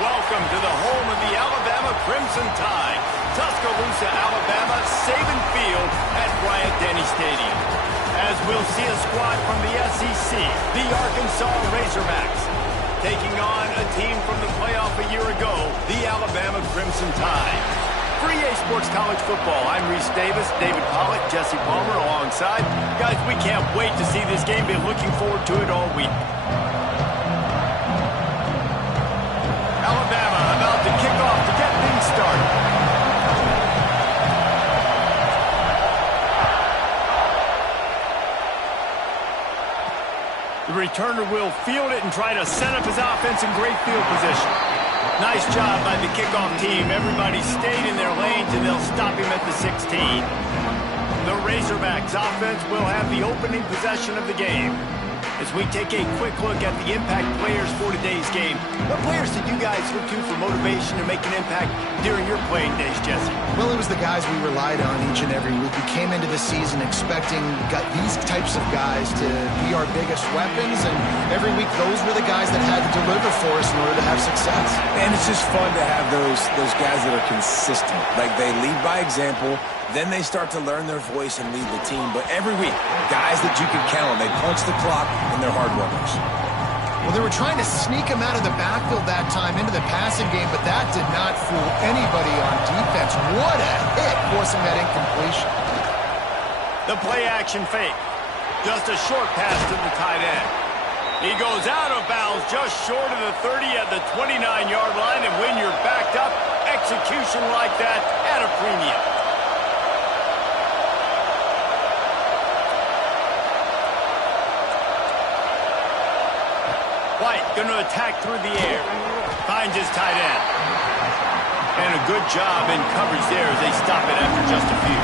Welcome to the home of the Alabama Crimson Tide. Tuscaloosa, Alabama, Saban Field at Bryant-Denny Stadium. As we'll see a squad from the SEC, the Arkansas Razorbacks, taking on a team from the playoff a year ago, the Alabama Crimson Tide. For EA Sports College Football, I'm Reese Davis, David Pollock, Jesse Palmer alongside. Guys, we can't wait to see this game. Been looking forward to it all week. Alabama about to kick off to get things started. The returner will field it and try to set up his offense in great field position. Nice job by the kickoff team. Everybody stayed in their lanes, and they'll stop him at the 16. The Razorbacks offense will have the opening possession of the game. As we take a quick look at the impact players for today's game, what players did you guys look to for motivation to make an impact during your playing days, Jesse? Well, it was the guys we relied on each and every week. We came into the season expecting these types of guys to be our biggest weapons, and every week those were the guys that had to deliver for us in order to have success. And it's just fun to have those guys that are consistent. Like, they lead by example. Then they start to learn their voice and lead the team. But every week, guys that you can count on, they punch the clock, and they're hard workers. Well, they were trying to sneak him out of the backfield that time into the passing game, but that did not fool anybody on defense. What a hit, forcing that incompletion. The play-action fake. Just a short pass to the tight end. He goes out of bounds just short of the 30 at the 29-yard line, and when you're backed up, execution like that at a premium. White going to attack through the air. Finds his tight end. And a good job in coverage there as they stop it after just a few.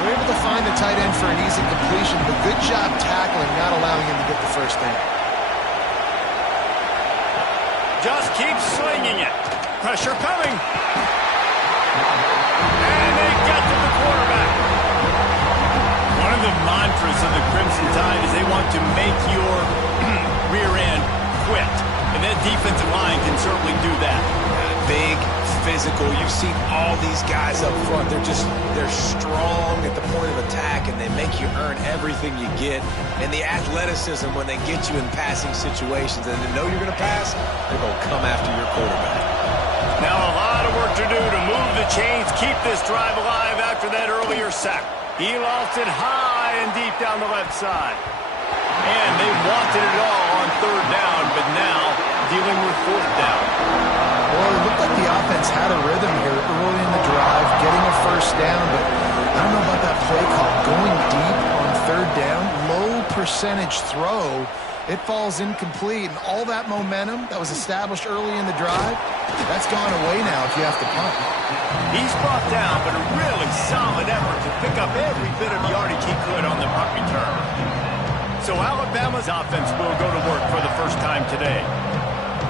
They're able to find the tight end for an easy completion, but good job tackling, not allowing him to get the first down. Just keep slinging it. Pressure coming. And they get to the quarterback. One of the mantras of the Crimson Tide is they want to make your rear end quit. And that defensive line can certainly do that. Big, physical. You've seen all these guys up front. They're strong at the point of attack, and they make you earn everything you get. And the athleticism when they get you in passing situations and they know you're going to pass, they're going to come after your quarterback. Now a lot of work to do to move the chains, keep this drive alive after that earlier sack. He lost it high and deep down the left side. And they wanted it all on third down, but now dealing with fourth down. Well, it looked like the offense had a rhythm here early in the drive, getting a first down, but I don't know about that play call. Going deep on third down, low percentage throw, it falls incomplete, and all that momentum that was established early in the drive, that's gone away now if you have to punt. He's brought down, but a really solid effort to pick up every bit of yardage he could on the punt return. So Alabama's offense will go to work for the first time today.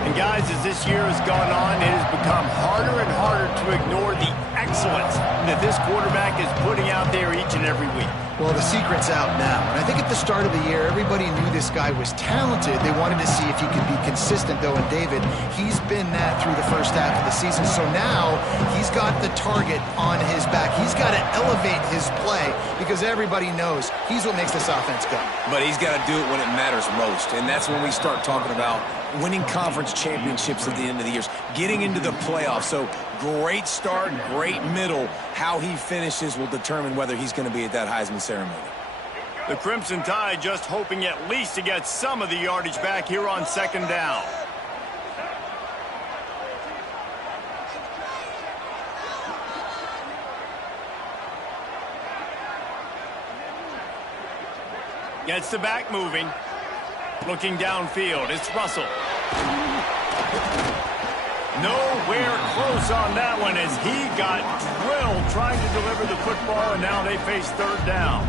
And guys, as this year has gone on, it has become harder and harder to ignore the excellence that this quarterback is putting out there each and every week. Well, the secret's out now. And I think at the start of the year, everybody knew this guy was talented. They wanted to see if he could be consistent, though. And David, he's been that through the first half of the season. So now he's got the target on his back. He's got to elevate his play because everybody knows he's what makes this offense go. But he's got to do it when it matters most. And that's when we start talking about winning conference championships at the end of the year, getting into the playoffs. So great start, great middle. How he finishes will determine whether he's going to be at that Heisman ceremony. The Crimson Tide just hoping at least to get some of the yardage back here on second down. Gets the back moving. Looking downfield, it's Russell. Nowhere close on that one as he got drilled trying to deliver the football, and now they face third down.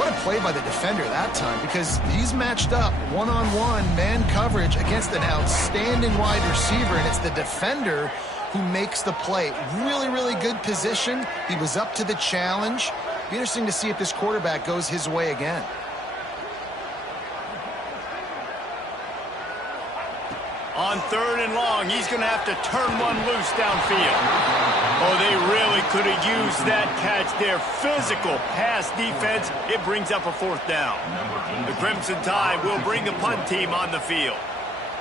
What a play by the defender that time, because he's matched up one-on-one man coverage against an outstanding wide receiver, and it's the defender who makes the play. Really, really good position. He was up to the challenge. Be interesting to see if this quarterback goes his way again. On 3rd and long, he's going to have to turn one loose downfield. Oh, they really could have used that catch there. Physical pass defense. It brings up a 4th down. The Crimson Tide will bring the punt team on the field.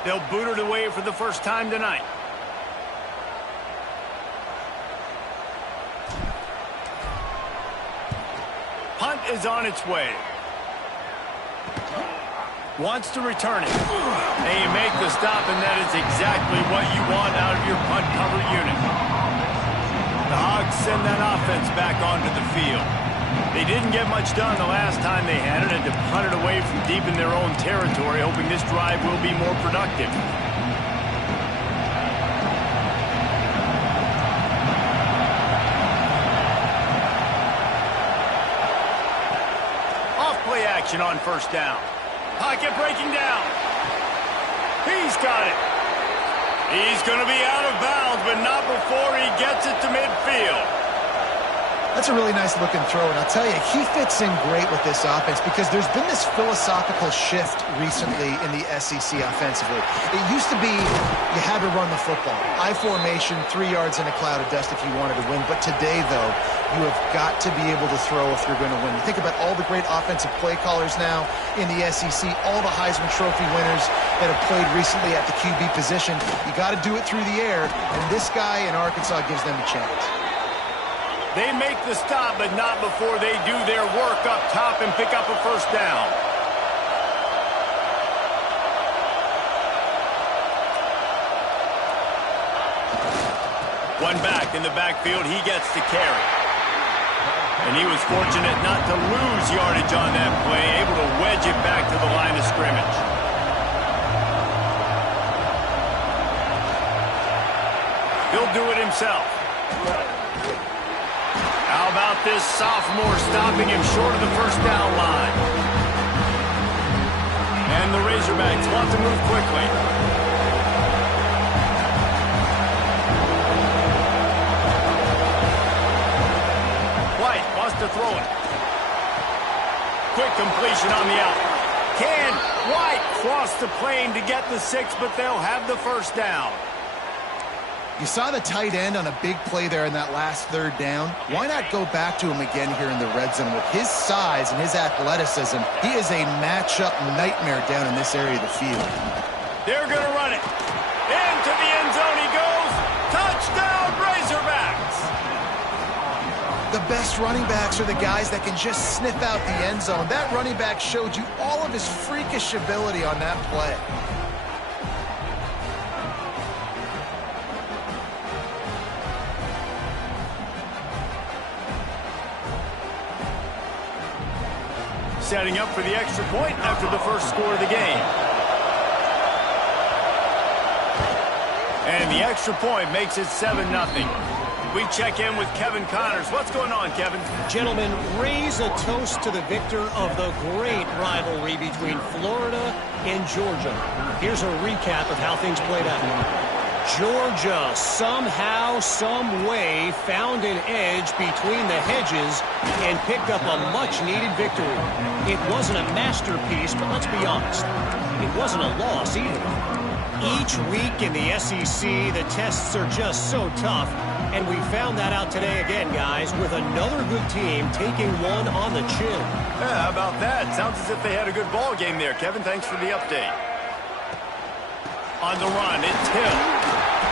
They'll boot it away for the first time tonight. Punt is on its way. Wants to return it. They make the stop, and that is exactly what you want out of your punt cover unit. The Hogs send that offense back onto the field. They didn't get much done the last time they had it, and to punt it away from deep in their own territory, hoping this drive will be more productive. Off play action on 1st down. Pocket breaking down. He's got it. He's going to be out of bounds, but not before he gets it to midfield. That's a really nice looking throw, and I'll tell you, he fits in great with this offense because there's been this philosophical shift recently in the SEC offensively. It used to be you had to run the football. I formation, 3 yards in a cloud of dust if you wanted to win. But today, though, you have got to be able to throw if you're going to win. You think about all the great offensive play callers now in the SEC, all the Heisman Trophy winners that have played recently at the QB position. You got to do it through the air, and this guy in Arkansas gives them a chance. They make the stop, but not before they do their work up top and pick up a 1st down. One back in the backfield, he gets to carry. And he was fortunate not to lose yardage on that play, able to wedge it back to the line of scrimmage. He'll do it himself. How about this sophomore stopping him short of the 1st down line? And the Razorbacks want to move quickly. White wants to throw it. Quick completion on the out. Can White cross the plane to get the 6, but they'll have the 1st down. You saw the tight end on a big play there in that last 3rd down. Why not go back to him again here in the red zone? With his size and his athleticism, he is a matchup nightmare down in this area of the field. They're going to run it. Into the end zone he goes. Touchdown, Razorbacks! The best running backs are the guys that can just sniff out the end zone. That running back showed you all of his freakish ability on that play. Setting up for the extra point after the first score of the game. And the extra point makes it 7-0. We check in with Kevin Connors. What's going on, Kevin? Gentlemen, raise a toast to the victor of the great rivalry between Florida and Georgia. Here's a recap of how things played out. Georgia somehow, some way found an edge between the hedges and picked up a much-needed victory. It wasn't a masterpiece, but let's be honest, it wasn't a loss either. Each week in the SEC, the tests are just so tough, and we found that out today again, guys, with another good team taking one on the chin. Yeah, how about that? Sounds as if they had a good ball game there. Kevin, thanks for the update. On the run, it's Hill.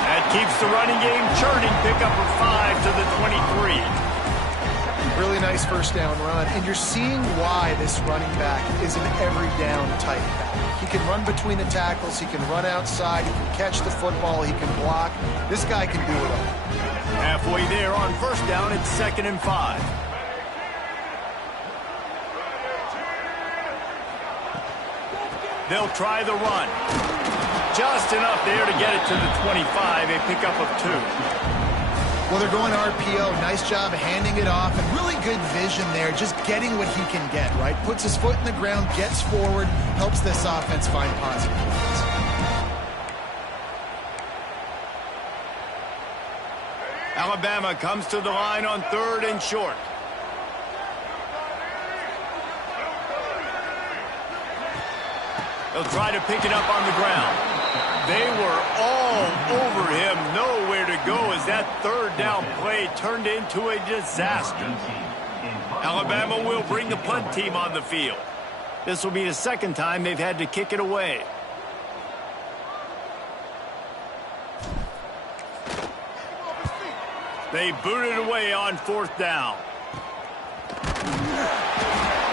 That keeps the running game churning. Pick up a 5 to the 23. Really nice 1st down run, and you're seeing why this running back is an every down type back. He can run between the tackles, he can run outside, he can catch the football, he can block. This guy can do it all. Halfway there on 1st down, it's 2nd and 5. They'll try the run. Just enough there to get it to the 25, a pickup of 2. Well, they're going RPO. Nice job handing it off, and really good vision there, just getting what he can get, right? Puts his foot in the ground, gets forward, helps this offense find positive points. Alabama comes to the line on 3rd and short. They'll try to pick it up on the ground. They were all over him, nowhere to go as that third down play turned into a disaster. Alabama will bring the punt team on the field. This will be the second time they've had to kick it away. They boot it away on fourth down.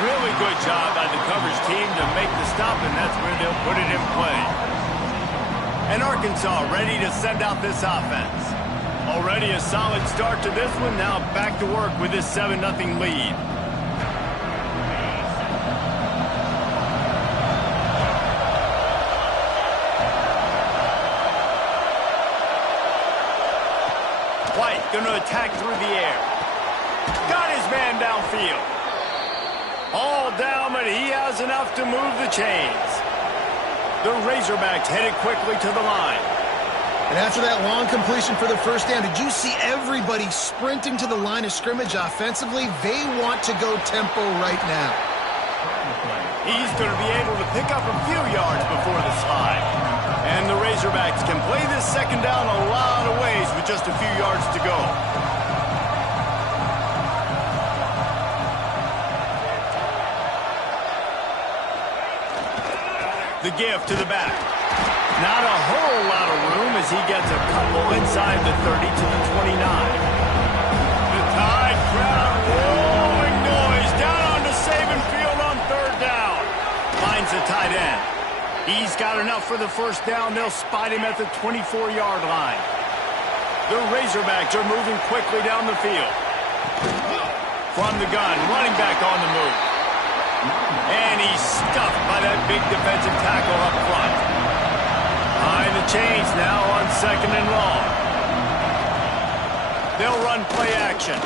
Really good job by the coverage team to make the stop, and that's where they'll put it in play. And Arkansas ready to send out this offense. Already a solid start to this one. Now back to work with this 7-0 lead. White going to attack through the air. Got his man downfield. All down, but he has enough to move the chains. The Razorbacks headed quickly to the line. And after that long completion for the first down, did you see everybody sprinting to the line of scrimmage offensively? They want to go tempo right now. He's going to be able to pick up a few yards before the slide. And the Razorbacks can play this second down a lot of ways with just a few yards to go. The give to the back. Not a whole lot of room as he gets a couple inside the 30 to the 29. The Tide crowd rolling noise down onto Saban Field on third down. Finds the tight end. He's got enough for the first down. They'll spot him at the 24-yard line. The Razorbacks are moving quickly down the field. From the gun, running back on the move. And he's stuffed by that big defensive tackle up front. Behind the chains now on second and long. They'll run play action.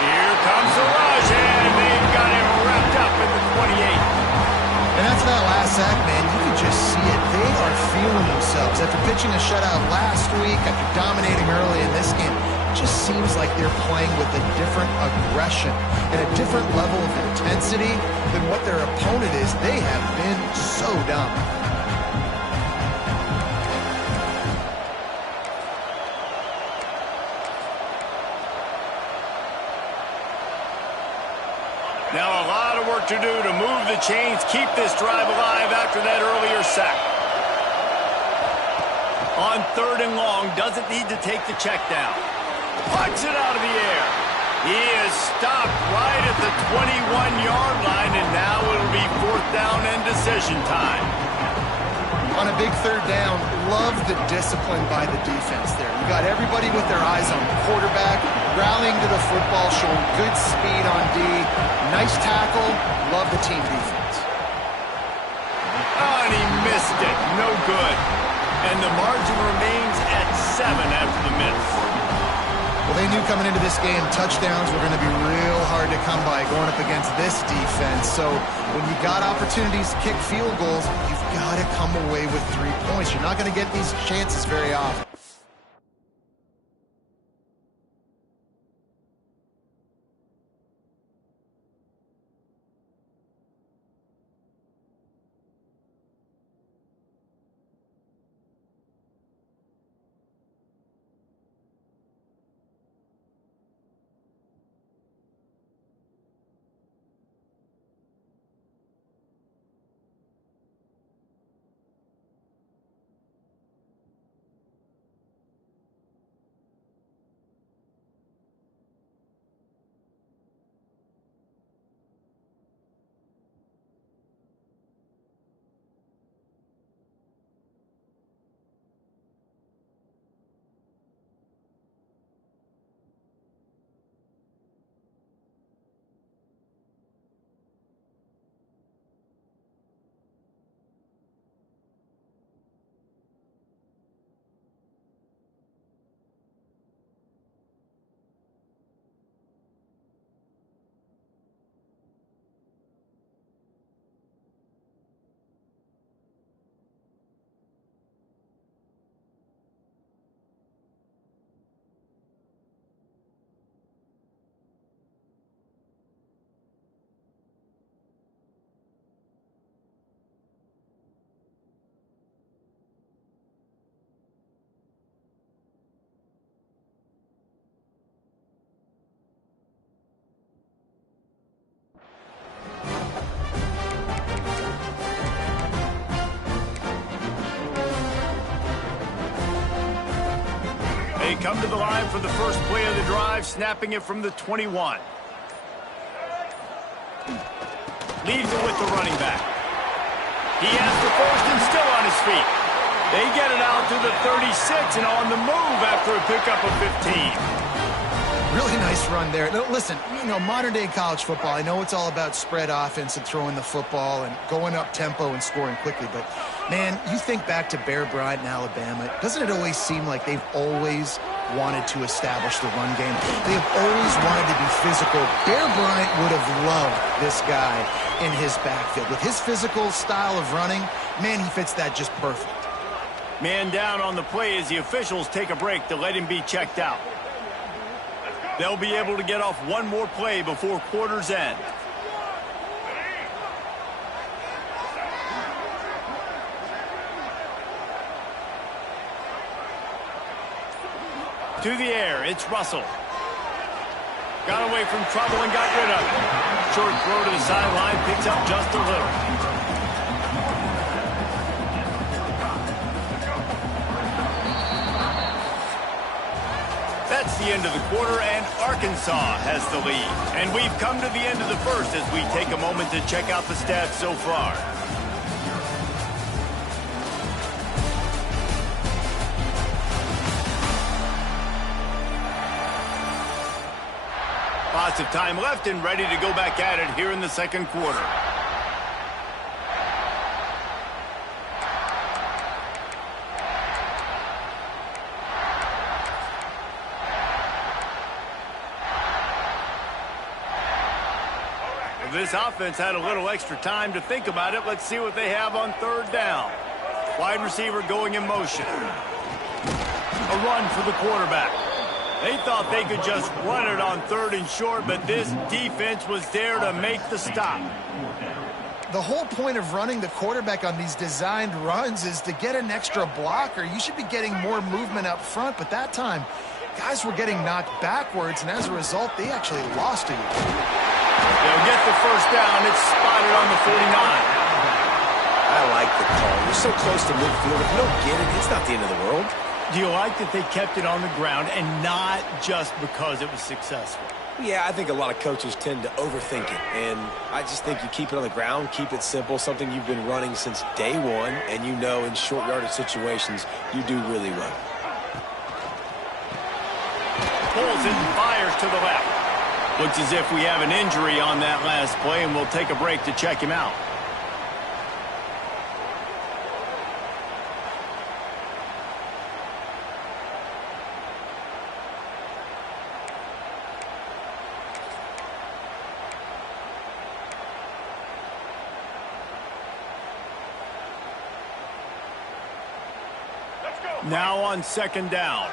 Here comes the rush, and they've got him wrapped up in the 28. And after that last sack, man, you can just see it. They are feeling themselves. After pitching a shutout last week, after dominating early in this game, it just seems like they're playing with a different aggression and a different level of intensity than what their opponent is. They have been so dominant. Now a lot of work to do to move the chains, keep this drive alive after that earlier sack. On third and long, doesn't need to take the check down. Punts it out of the air. He is stopped right at the 21-yard line, and now it'll be fourth down and decision time. On a big third down, love the discipline by the defense there. You got everybody with their eyes on the quarterback, rallying to the football, showing good speed on D. Nice tackle. Love the team defense. Oh, and he missed it. No good. And the margin remains at 7 after the miss. Well, they knew coming into this game touchdowns were going to be real hard to come by going up against this defense. So when you got opportunities to kick field goals, you've got to come away with 3 points. You're not going to get these chances very often. come to the line for the first play of the drive, snapping it from the 21. Leaves it with the running back. He has the first and still on his feet. They get it out to the 36 and on the move after a pickup of 15. Really nice run there. No, listen, you know, modern-day college football, I know it's all about spread offense and throwing the football and going up tempo and scoring quickly, but, man, you think back to Bear Bryant in Alabama, doesn't it always seem like they've always wanted to establish the run game? They've always wanted to be physical. Bear Bryant would have loved this guy in his backfield. With his physical style of running, man, he fits that just perfect. Man down on the play as the officials take a break to let him be checked out. They'll be able to get off one more play before quarter's end. To the air, it's Russell. Got away from trouble and got rid of it. Short throw to the sideline, picks up just a little. That's the end of the quarter, and Arkansas has the lead. And we've come to the end of the first as we take a moment to check out the stats so far. Lots of time left and ready to go back at it here in the second quarter. This offense had a little extra time to think about it. Let's see what they have on third down. Wide receiver going in motion. A run for the quarterback. They thought they could just run it on third and short, but this defense was there to make the stop. The whole point of running the quarterback on these designed runs is to get an extra blocker. You should be getting more movement up front, but that time, guys were getting knocked backwards, and as a result, they actually lost it. They'll get the first down. It's spotted on the 49. I like the call. You're so close to midfield. If you don't get it, it's not the end of the world. Do you like that they kept it on the ground and not just because it was successful? Yeah, I think a lot of coaches tend to overthink it, and I just think you keep it on the ground, keep it simple, something you've been running since day one, and you know in short yardage situations you do really well. Pulls it and fires to the left. Looks as if we have an injury on that last play, and we'll take a break to check him out. Now on second down.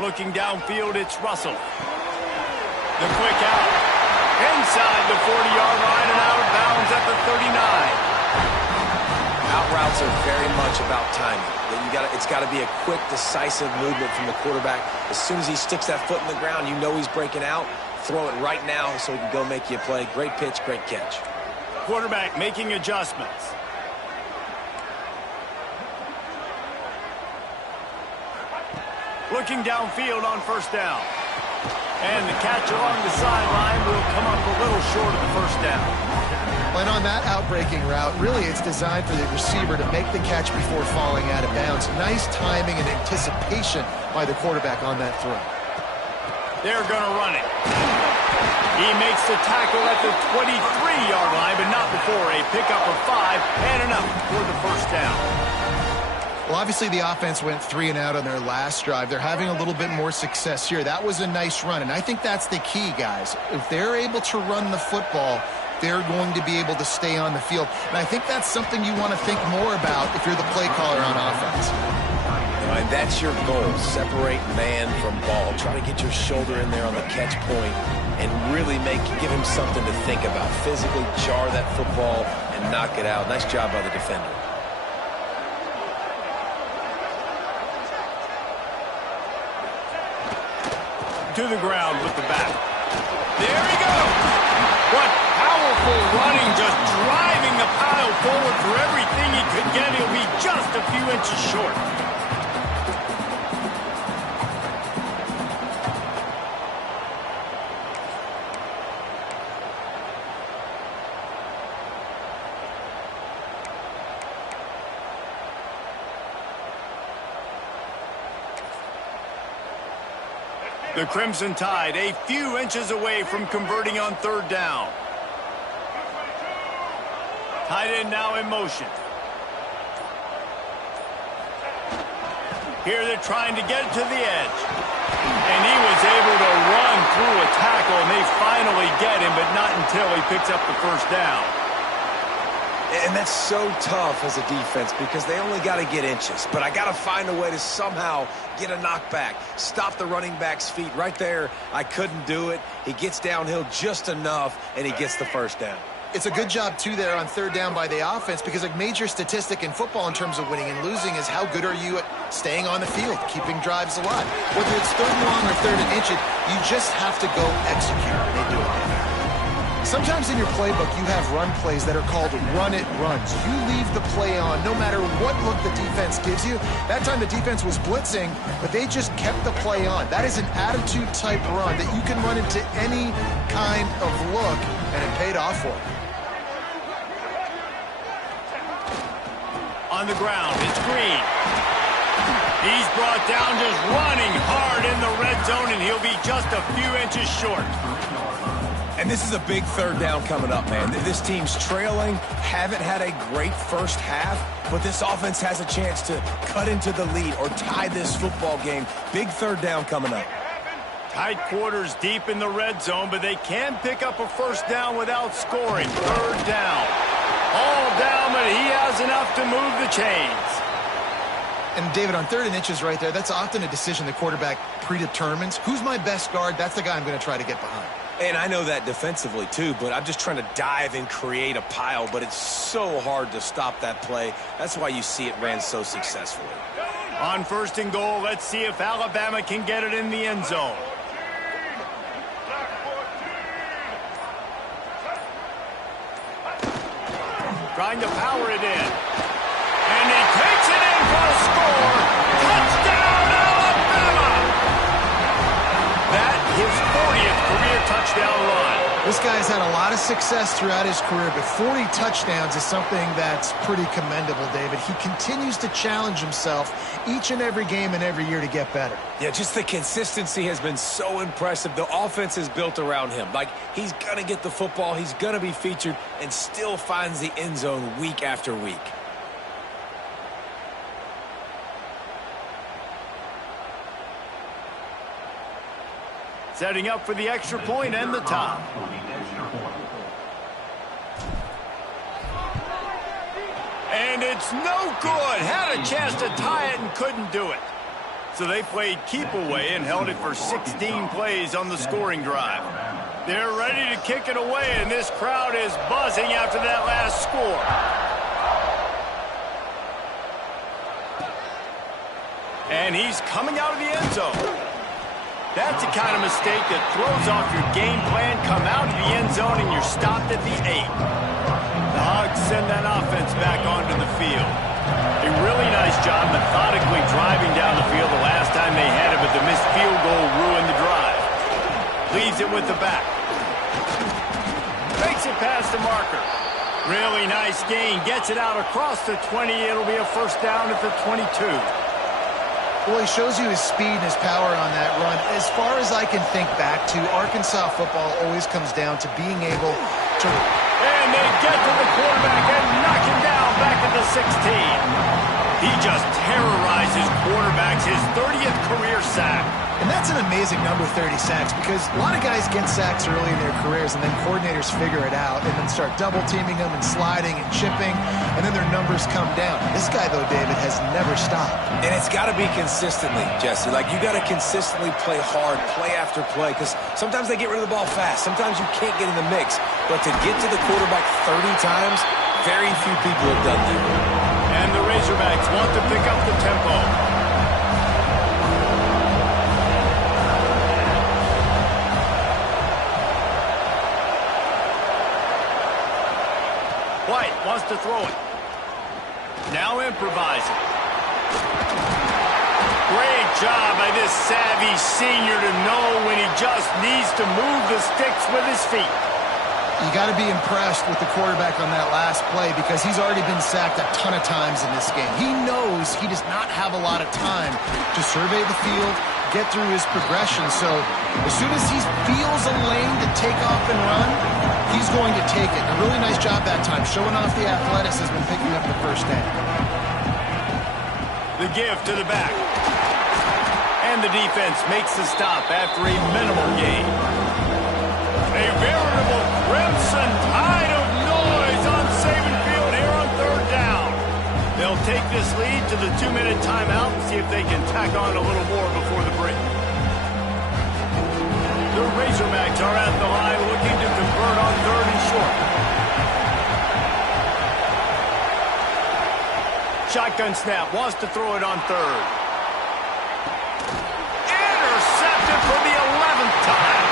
Looking downfield, it's Russell. The quick out. Inside the 40-yard line and out of bounds at the 39. Out routes are very much about timing. It's got to be a quick, decisive movement from the quarterback. As soon as he sticks that foot in the ground, you know he's breaking out. Throw it right now so he can go make you a play. Great pitch, great catch. Quarterback making adjustments. Looking downfield on first down. And the catch along the sideline will come up a little short of the first down. And on that outbreaking route, really it's designed for the receiver to make the catch before falling out of bounds. Nice timing and anticipation by the quarterback on that throw. They're going to run it. He makes the tackle at the 23-yard line, but not before a pickup of 5 and enough for the first down. Well, obviously the offense went 3 and out on their last drive. They're having a little bit more success here. That was a nice run, and I think that's the key, guys. If they're able to run the football, they're going to be able to stay on the field. And I think that's something you want to think more about if you're the play caller on offense. Right, that's your goal. Separate man from ball. Try to get your shoulder in there on the catch point and really give him something to think about. Physically jar that football and knock it out. Nice job by the defender. To the ground with the back. There he goes. What powerful running, just driving the pile forward for everything he could get. He'll be just a few inches short. The Crimson Tide a few inches away from converting on third down. Tight end now in motion. Here they're trying to get it to the edge. And he was able to run through a tackle, and they finally get him, but not until he picks up the first down. And that's so tough as a defense because they only got to get inches. But I got to find a way to somehow get a knockback, stop the running back's feet. Right there, I couldn't do it. He gets downhill just enough, and he gets the first down. It's a good job, too, there on third down by the offense because a major statistic in football in terms of winning and losing is how good are you at staying on the field, keeping drives alive. Whether it's third and long or third and inch, you just have to go execute. They do it. Sometimes in your playbook, you have run plays that are called run-it runs. You leave the play on no matter what look the defense gives you. That time the defense was blitzing, but they just kept the play on. That is an attitude-type run that you can run into any kind of look, and it paid off for them. On the ground, it's Green. He's brought down just running hard in the red zone, and he'll be just a few inches short. And this is a big third down coming up, man. This team's trailing, haven't had a great first half, but this offense has a chance to cut into the lead or tie this football game. Big third down coming up. Tight quarters deep in the red zone, but they can pick up a first down without scoring. Third down. All down, but he has enough to move the chains. And, David, on third and inches right there, that's often a decision the quarterback predetermines. Who's my best guard? That's the guy I'm going to try to get behind. And I know that defensively, too, but I'm just trying to dive and create a pile, but it's so hard to stop that play. That's why you see it ran so successfully. On first and goal, let's see if Alabama can get it in the end zone. Trying to power it in. And he takes it in for a score. Touchdown, Alabama! That his 40th career touchdown run. This guy's had a lot of success throughout his career, but 40 touchdowns is something that's pretty commendable, David. He continues to challenge himself each and every game and every year to get better. Yeah, just the consistency has been so impressive. The offense is built around him. Like, he's going to get the football, he's going to be featured, and still finds the end zone week after week. Setting up for the extra point and the top. And it's no good. Had a chance to tie it and couldn't do it. So they played keep away and held it for 16 plays on the scoring drive. They're ready to kick it away, and this crowd is buzzing after that last score. And he's coming out of the end zone. That's the kind of mistake that throws off your game plan. Come out of the end zone and you're stopped at the 8. The Hogs send that offense back onto the field. A really nice job methodically driving down the field the last time they had it, but the missed field goal ruined the drive. Leaves it with the back. Makes it past the marker. Really nice gain. Gets it out across the 20. It'll be a first down at the 22. Well, he shows you his speed and his power on that run. As far as I can think back to, Arkansas football always comes down to being able to... And they get to the quarterback and knock him down back at the 16. He just terrorizes quarterbacks, his 30th career sack. And that's an amazing number, 30 sacks, because a lot of guys get sacks early in their careers, and then coordinators figure it out and then start double-teaming them and sliding and chipping, and then their numbers come down. This guy, though, David, has never stopped. And it's got to be consistently, Jesse. Like, you got to consistently play hard, play after play, because sometimes they get rid of the ball fast. Sometimes you can't get in the mix. But to get to the quarterback 30 times, very few people have done that. And the Razorbacks want to pick up the tempo. wants to throw it. Now improvising. Great job by this savvy senior to know when he just needs to move the sticks with his feet. You got to be impressed with the quarterback on that last play because he's already been sacked a ton of times in this game. He knows he does not have a lot of time to survey the field, get through his progression. So as soon as he feels a lane to take off and run, he's going to take it. A really nice job that time, showing off the athleticism and picking up the first down. The give to the back. And the defense makes the stop after a minimal gain. A veritable crimson tide of noise on Saban Field here on third down. They'll take this lead to the 2-minute timeout and see if they can tack on a little more before the break. The Razorbacks are at the line looking to convert on third and short. Shotgun snap, wants to throw it on third. Intercepted for the 11th time.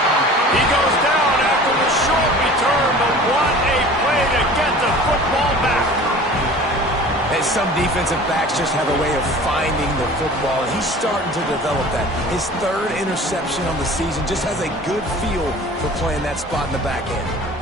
He goes down after the short return, but what a play to get the football back. And some defensive backs just have a way of finding the football, and he's starting to develop that. His third interception on the season just has a good feel for playing that spot in the back end.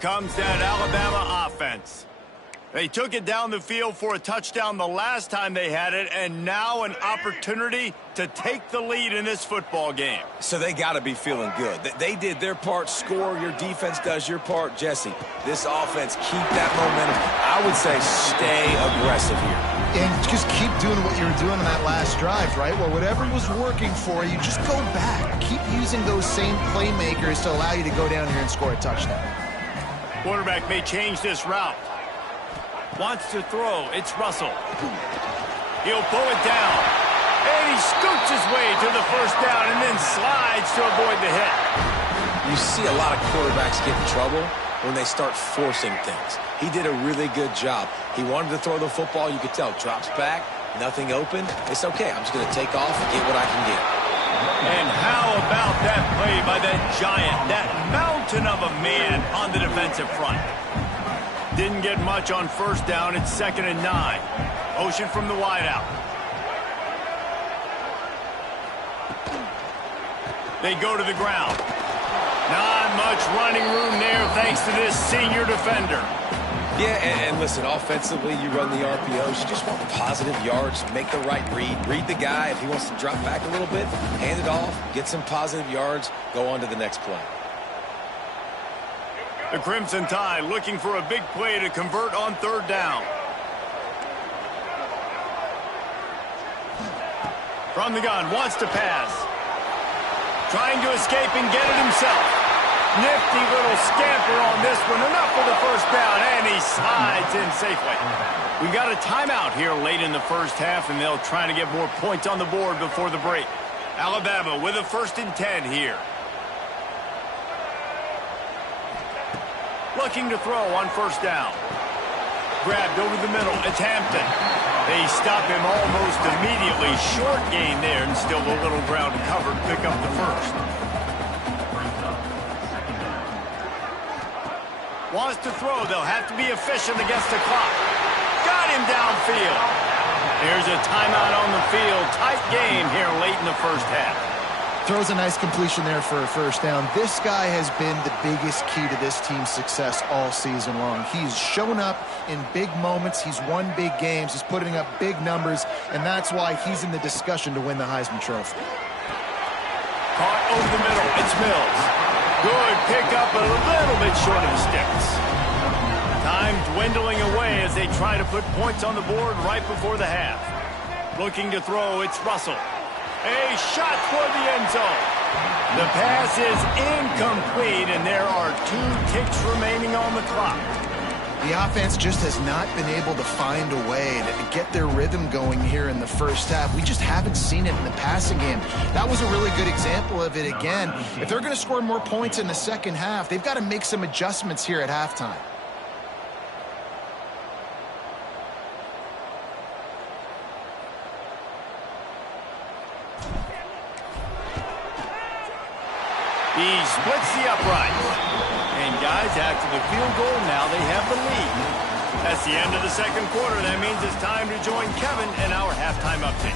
Comes that Alabama offense. They took it down the field for a touchdown the last time they had it, and now an opportunity to take the lead in this football game. So they got to be feeling good. They did their part, score. Your defense does your part. Jesse, this offense, keep that momentum. I would say stay aggressive here. And just keep doing what you were doing on that last drive, right? Well, whatever was working for you, just go back. Keep using those same playmakers to allow you to go down here and score a touchdown. Quarterback may change this route. Wants to throw. It's Russell. He'll pull it down. And he scoots his way to the first down and then slides to avoid the hit. You see a lot of quarterbacks get in trouble when they start forcing things. He did a really good job. He wanted to throw the football. You could tell. Drops back. Nothing open. It's okay. I'm just going to take off and get what I can get. And how about that play by that giant, that mountain of a man on the defensive front? Didn't get much on first down. It's 2nd and 9. Motion from the wideout. They go to the ground. Not much running room there thanks to this senior defender. Yeah, and listen, offensively, you run the RPOs. You just want positive yards, make the right read the guy. If he wants to drop back a little bit, hand it off, get some positive yards, go on to the next play. The Crimson Tide looking for a big play to convert on third down. From the gun, wants to pass. Trying to escape and get it himself. Nifty little scamper on this one. Enough for the first down, and he slides in safely. We got a timeout here late in the first half, and they'll try to get more points on the board before the break. Alabama with a 1st and 10 here. Looking to throw on first down. Grabbed over the middle. It's Hampton. They stop him almost immediately. Short gain there, and still a little ground covered. Pick up the first. Wants to throw. They'll have to be efficient against the clock. Got him downfield. There's a timeout on the field. Tight game here late in the first half. Throws a nice completion there for a first down. This guy has been the biggest key to this team's success all season long. He's shown up in big moments. He's won big games. He's putting up big numbers, and that's why he's in the discussion to win the Heisman Trophy. Caught over the middle. It's Mills. Good pickup, a little bit short of the sticks. Time dwindling away as they try to put points on the board right before the half. Looking to throw, it's Russell. A shot for the end zone. The pass is incomplete, and there are 2 ticks remaining on the clock. The offense just has not been able to find a way to get their rhythm going here in the first half. We just haven't seen it in the passing game. That was a really good example of it again. If they're going to score more points in the second half, they've got to make some adjustments here at halftime. He splits the uprights. And guys, after the field goal, now they have the lead. That's the end of the second quarter. That means it's time to join Kevin in our halftime update.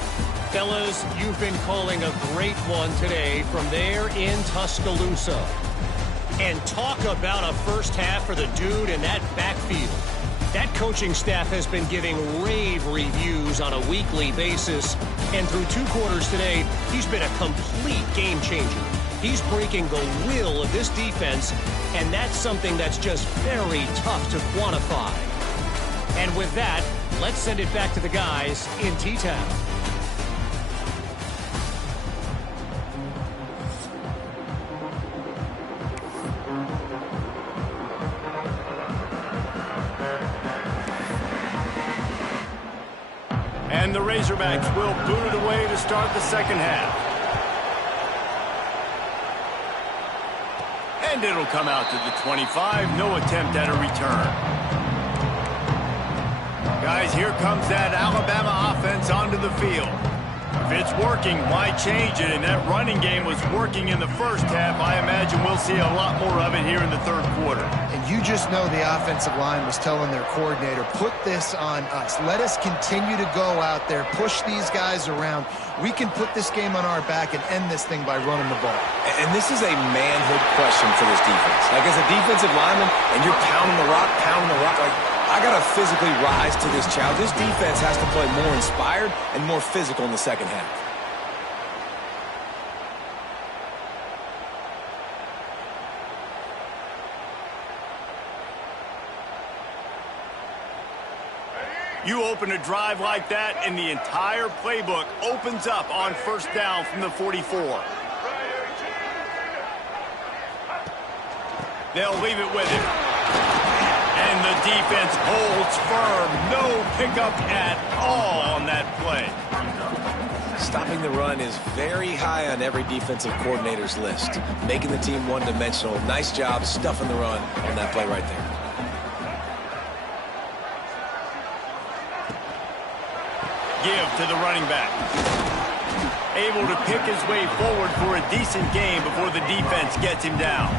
Fellas, you've been calling a great one today from there in Tuscaloosa. And talk about a first half for the dude in that backfield. That coaching staff has been giving rave reviews on a weekly basis. And through 2 quarters today, he's been a complete game changer. He's breaking the will of this defense, and that's something that's just very tough to quantify. And with that, let's send it back to the guys in T-Town. And the Razorbacks will boot it away to start the second half. And it'll come out to the 25. No attempt at a return. Guys, here comes that Alabama offense onto the field. If it's working, why change it? And that running game was working in the first half. I imagine we'll see a lot more of it here in the third quarter. And you just know the offensive line was telling their coordinator, put this on us. Let us continue to go out there, push these guys around. We can put this game on our back and end this thing by running the ball. And this is a manhood question for this defense. Like, as a defensive lineman, and you're pounding the rock, like, I got to physically rise to this challenge. This defense has to play more inspired and more physical in the second half. You open a drive like that, and the entire playbook opens up on first down from the 44. They'll leave it with him. And the defense holds firm. No pickup at all on that play. Stopping the run is very high on every defensive coordinator's list. Making the team one-dimensional. Nice job stuffing the run on that play right there. Give to the running back. Able to pick his way forward for a decent game before the defense gets him down.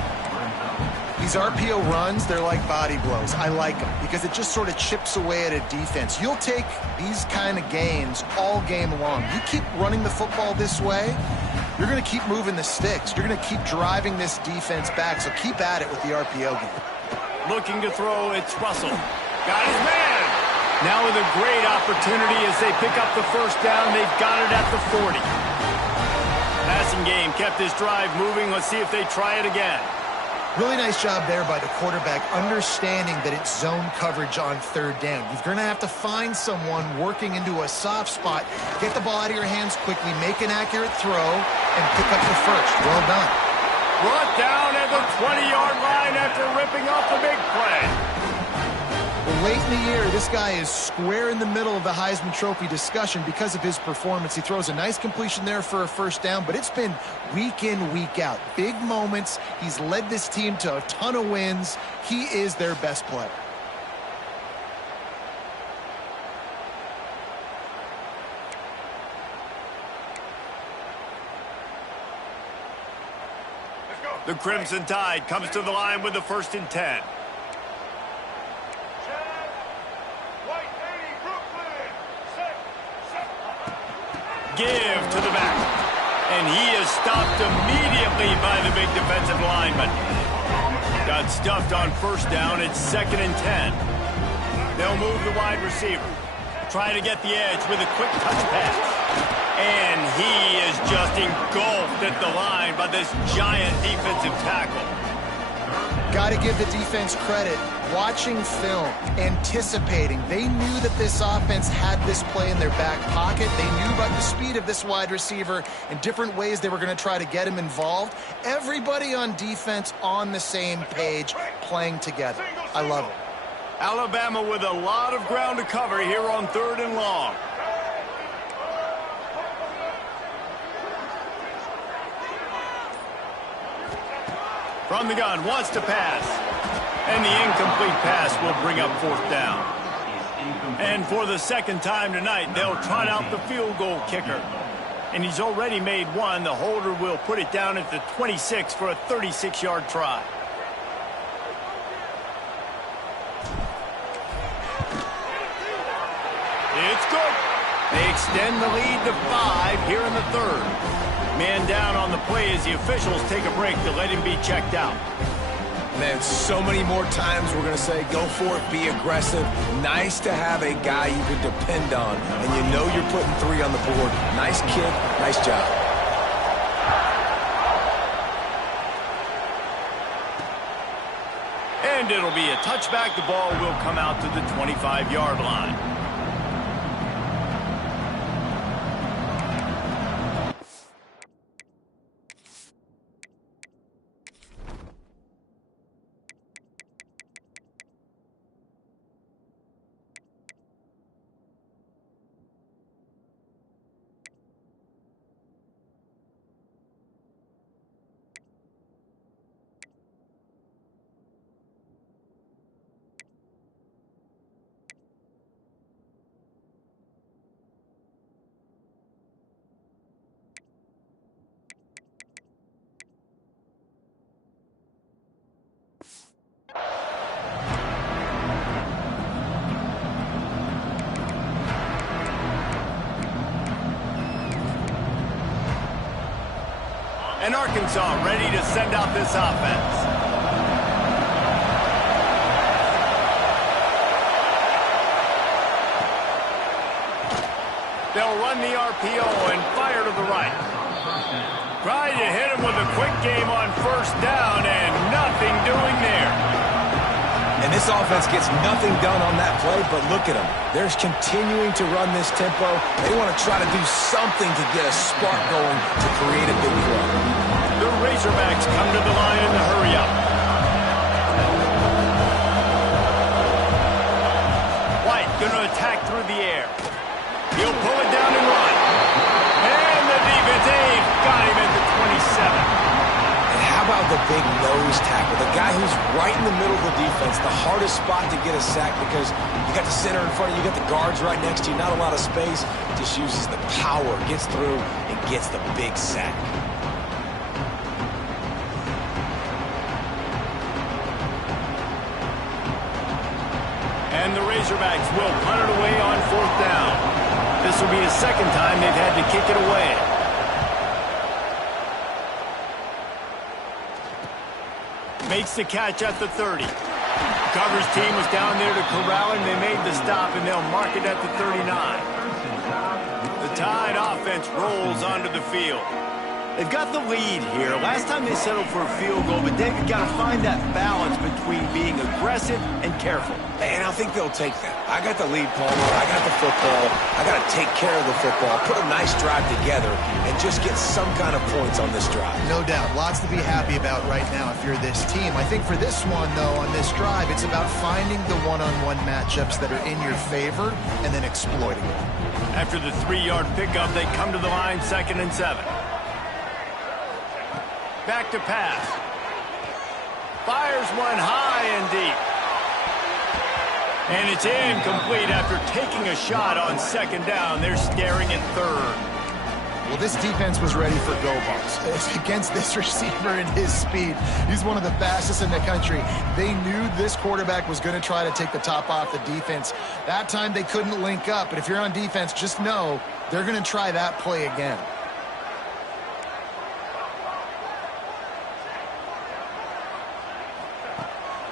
These RPO runs, they're like body blows. I like them because it just sort of chips away at a defense. You'll take these kind of gains all game long. You keep running the football this way, you're going to keep moving the sticks. You're going to keep driving this defense back, so keep at it with the RPO game. Looking to throw, it's Russell. Got his man. Now with a great opportunity as they pick up the first down. They've got it at the 40. Passing game kept this drive moving. Let's see if they try it again. Really nice job there by the quarterback, understanding that it's zone coverage on third down. You're going to have to find someone working into a soft spot, get the ball out of your hands quickly, make an accurate throw, and pick up the first. Well done. Brought down at the 20-yard line after ripping off the big play. Well, late in the year, this guy is square in the middle of the Heisman Trophy discussion because of his performance. He throws a nice completion there for a first down, but it's been week in, week out. Big moments. He's led this team to a ton of wins. He is their best player. The Crimson Tide comes to the line with the 1st and 10. Give to the back. And he is stopped immediately by the big defensive lineman. Got stuffed on first down. It's 2nd and 10. They'll move the wide receiver. Try to get the edge with a quick touch pass. And he is just engulfed at the line by this giant defensive tackle. Got to give the defense credit. Watching film, anticipating. They knew that this offense had this play in their back pocket. They knew about the speed of this wide receiver and different ways they were going to try to get him involved. Everybody on defense on the same page, playing together. I love it. Alabama with a lot of ground to cover here on 3rd and long. From the gun, wants to pass. And the incomplete pass will bring up 4th down. And for the 2nd time tonight, they'll trot out the field goal kicker. And he's already made one. The holder will put it down at the 26 for a 36-yard try. It's good. They extend the lead to 5 here in the 3rd. Man down on the play as the officials take a break to let him be checked out. Man, so many more times we're going to say, go for it, be aggressive. Nice to have a guy you can depend on, and you know you're putting 3 on the board. Nice kid, nice job. And it'll be a touchback. The ball will come out to the 25-yard line. And Arkansas ready to send out this offense. They'll run the RPO and fire to the right. Try to hit him with a quick game on 1st down and nothing doing there. And this offense gets nothing done on that play, but look at them. They're continuing to run this tempo. They want to try to do something to get a spark going to create a big play. The Razorbacks come to the line in the hurry-up. White going to attack through the air. He'll pull it down and run. And the defense got him at the 27. And how about the big nose tackle? The guy who's right in the middle of the defense, the hardest spot to get a sack because you got the center in front of you, you got the guards right next to you, not a lot of space. Just uses the power, gets through, and gets the big sack. And the Razorbacks will punt it away on 4th down. This will be the 2nd time they've had to kick it away. Makes the catch at the 30. Coverage team was down there to corral him. They made the stop, and they'll mark it at the 39. The Tide offense rolls onto the field. They've got the lead here. Last time they settled for a field goal, but David got to find that balance between being aggressive and careful. And I think they'll take that. I got the lead, Palmer. I got the football. I got to take care of the football, put a nice drive together, and just get some kind of points on this drive. No doubt. Lots to be happy about right now if you're this team. I think for this one, though, on this drive, it's about finding the one-on-one matchups that are in your favor and then exploiting them. After the 3-yard pickup, they come to the line 2nd and 7. Back to pass. Fires one high and deep. And it's incomplete after taking a shot on 2nd down. They're staring at 3rd. Well, this defense was ready for go balls. It's against this receiver and his speed. He's one of the fastest in the country. They knew this quarterback was going to try to take the top off the defense. That time they couldn't link up. But if you're on defense, just know they're going to try that play again.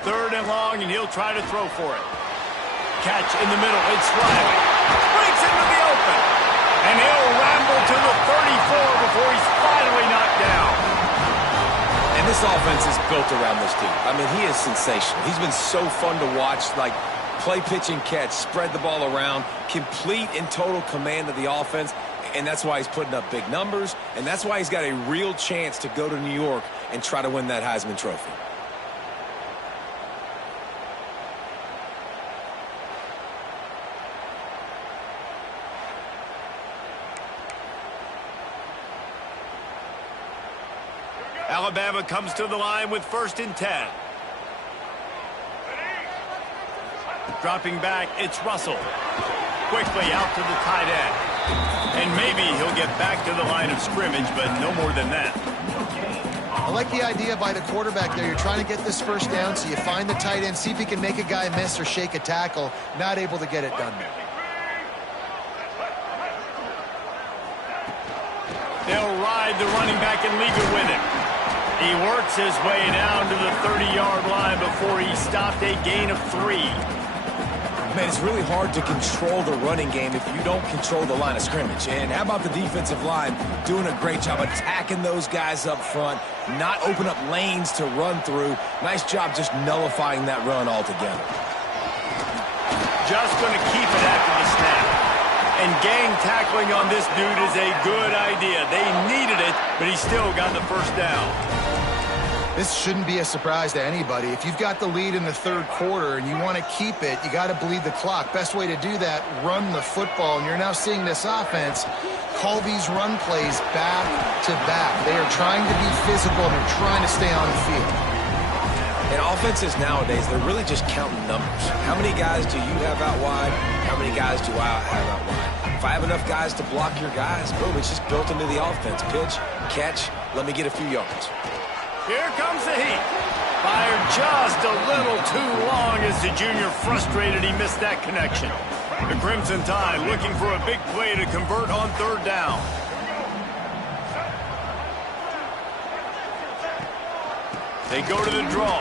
Third and long, and he'll try to throw for it. Catch in the middle. It's Riley. Breaks into the open. And he'll ramble to the 34 before he's finally knocked down. And this offense is built around this dude. I mean, he is sensational. He's been so fun to watch, like play, pitch, and catch, spread the ball around, complete and total command of the offense. And that's why he's putting up big numbers. And that's why he's got a real chance to go to New York and try to win that Heisman Trophy. Alabama comes to the line with 1st and 10. Dropping back, it's Russell. Quickly out to the tight end. And maybe he'll get back to the line of scrimmage, but no more than that. I like the idea by the quarterback there. You're trying to get this 1st down, so you find the tight end, see if he can make a guy miss or shake a tackle. Not able to get it done. They'll ride the running back and leave it with him. He works his way down to the 30-yard line before he stopped a gain of 3. Man, it's really hard to control the running game if you don't control the line of scrimmage. And how about the defensive line doing a great job attacking those guys up front, not open up lanes to run through. Nice job just nullifying that run altogether. Just going to keep it after the snap. And gang tackling on this dude is a good idea. They needed it, but he still got the 1st down. This shouldn't be a surprise to anybody. If you've got the lead in the 3rd quarter and you want to keep it, you got to bleed the clock. Best way to do that, run the football. And you're now seeing this offense call these run plays back to back. They are trying to be physical and they're trying to stay on the field. And offenses nowadays, they're really just counting numbers. How many guys do you have out wide? How many guys do I have out wide? If I have enough guys to block your guys, boom, it's just built into the offense. Pitch, catch, let me get a few yards. Here comes the heat. Fired just a little too long as the junior frustrated he missed that connection. The Crimson Tide looking for a big play to convert on 3rd down. They go to the draw.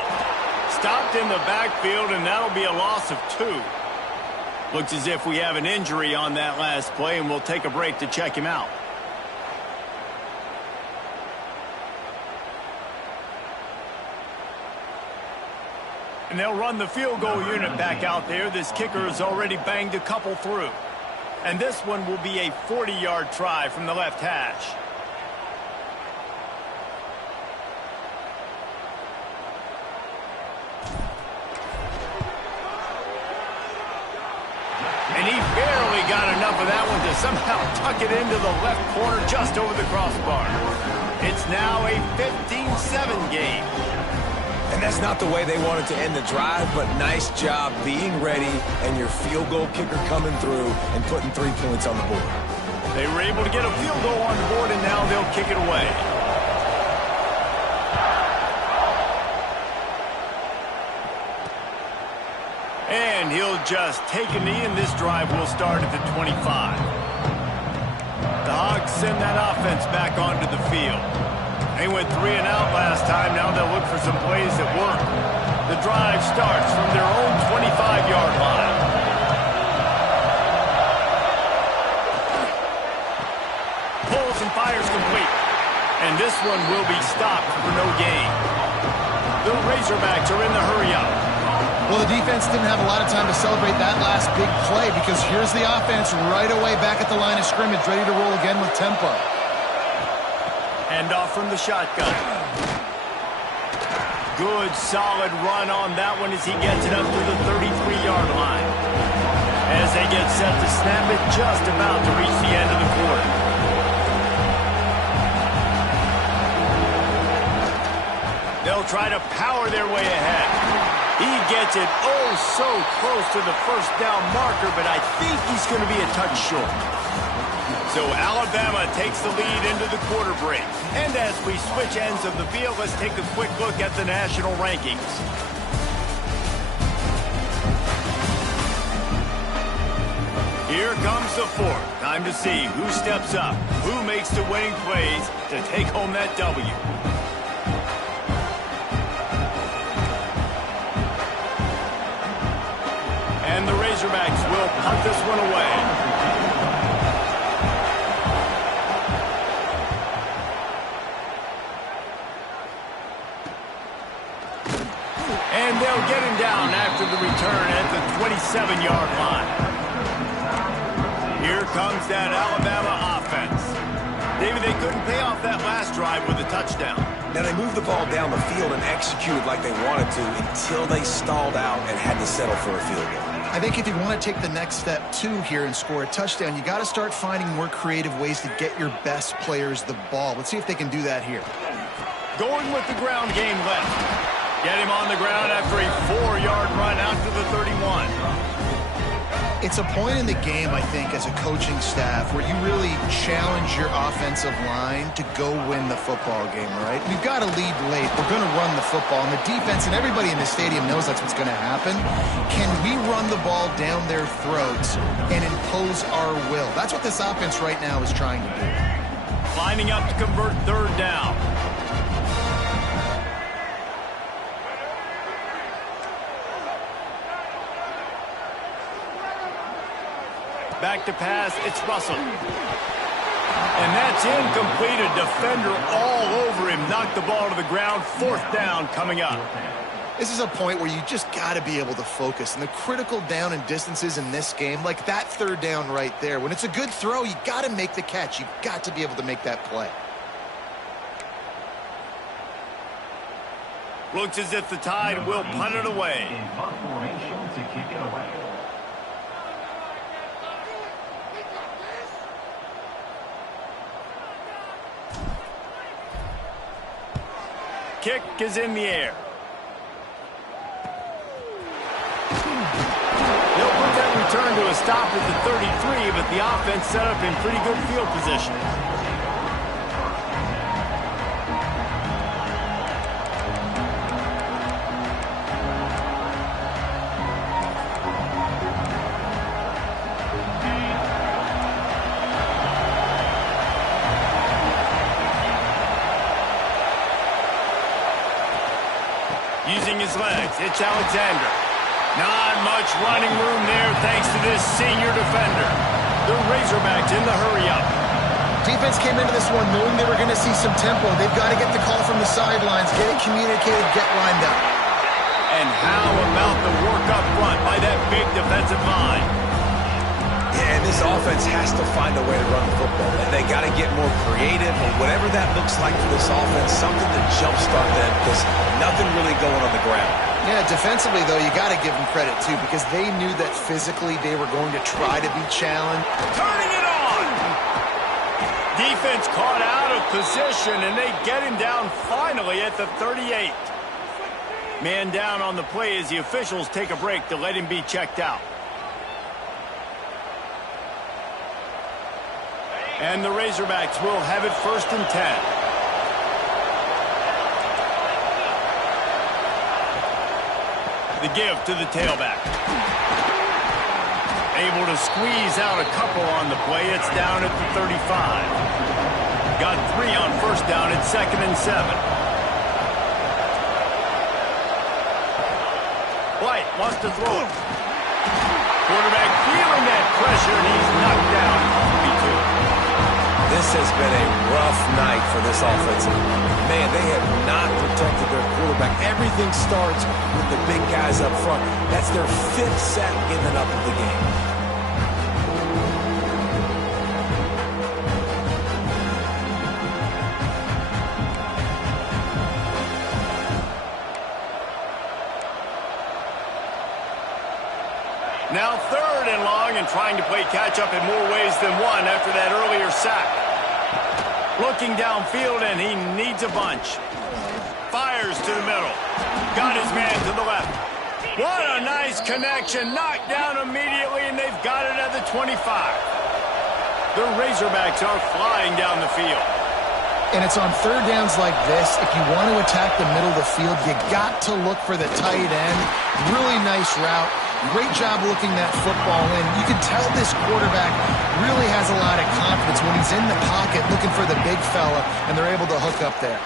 Stopped in the backfield, and that'll be a loss of 2. Looks as if we have an injury on that last play, and we'll take a break to check him out. And they'll run the field goal unit back out there. This kicker has already banged a couple through. And this one will be a 40-yard try from the left hash. And he barely got enough of that one to somehow tuck it into the left corner just over the crossbar. It's now a 15-7 game. And that's not the way they wanted to end the drive, but nice job being ready and your field goal kicker coming through and putting 3 points on the board. They were able to get a field goal on the board, and now they'll kick it away. And he'll just take a knee, and this drive will start at the 25. The Hogs send that offense back onto the field. They went 3 and out last time. Now they'll look for some plays that work. The drive starts from their own 25-yard line. Pulls and fires complete. And this one will be stopped for no gain. The Razorbacks are in the hurry-up. Well, the defense didn't have a lot of time to celebrate that last big play because here's the offense right away back at the line of scrimmage, ready to roll again with tempo. Hand off from the shotgun. Good, solid run on that one as he gets it up to the 33-yard line. As they get set to snap it, just about to reach the end of the quarter. They'll try to power their way ahead. He gets it oh so close to the first down marker, but I think he's going to be a touch short. So Alabama takes the lead into the quarter break. And as we switch ends of the field, let's take a quick look at the national rankings. Here comes the fourth. Time to see who steps up, who makes the winning plays to take home that W. And the Razorbacks will punt this one away. And they'll get him down after the return at the 27-yard line. Here comes that Alabama offense. David, they couldn't pay off that last drive with a touchdown. Now, they moved the ball down the field and executed like they wanted to until they stalled out and had to settle for a field goal. I think if you want to take the next step, too, here and score a touchdown, you got to start finding more creative ways to get your best players the ball. Let's see if they can do that here. Going with the ground game left. Get him on the ground after a 4-yard run out to the 31. It's a point in the game, I think, as a coaching staff where you really challenge your offensive line to go win the football game, right? We've got to lead late. We're going to run the football, and the defense and everybody in the stadium knows that's what's going to happen. Can we run the ball down their throats and impose our will? That's what this offense right now is trying to do. Lining up to convert third down. Back to pass, it's Russell. And that's incomplete. A defender all over him. Knocked the ball to the ground. Fourth down coming up. This is a point where you just got to be able to focus. And the critical down and distances in this game, like that third down right there, when it's a good throw, you got to make the catch. You've got to be able to make that play. Looks as if the Tide will punt it away. Kick is in the air. They'll put that return to a stop at the 33, but the offense set up in pretty good field position. Using his legs, it's Alexander. Not much running room there thanks to this senior defender. The Razorbacks in the hurry-up. Defense came into this one knowing they were going to see some tempo. They've got to get the call from the sidelines, get it communicated, get lined up. And how about the work up front by that big defensive line? Yeah, and this offense has to find a way to run the football. They got to get more creative, or whatever that looks like for this offense, something to jumpstart them, because nothing really going on the ground. Yeah, defensively, though, you got to give them credit, too, because they knew that physically they were going to try to be challenged. Turning it on! Defense caught out of position, and they get him down finally at the 38. Man down on the play as the officials take a break to let him be checked out. And the Razorbacks will have it 1st and 10. The give to the tailback. Able to squeeze out a couple on the play. It's down at the 35. Got 3 on first down at 2nd and 7. flight, wants to throw it. Quarterback feeling that pressure, and he's knocked down at QB2. This has been a rough night for this offensive. Man, they have not protected their quarterback. Everything starts with the big guys up front. That's their 5th sack giving up of the game. Now 3rd and long, and trying to play catch-up in more ways than one after that earlier sack. Looking downfield, and he needs a bunch. Fires to the middle. Got his man to the left. What a nice connection. Knocked down immediately, and they've got it at the 25. The Razorbacks are flying down the field. And it's on 3rd downs like this. If you want to attack the middle of the field, you got to look for the tight end. Really nice route. Great job looking that football in. You can tell this quarterback really has a lot of confidence when he's in the pocket looking for the big fella, and they're able to hook up there.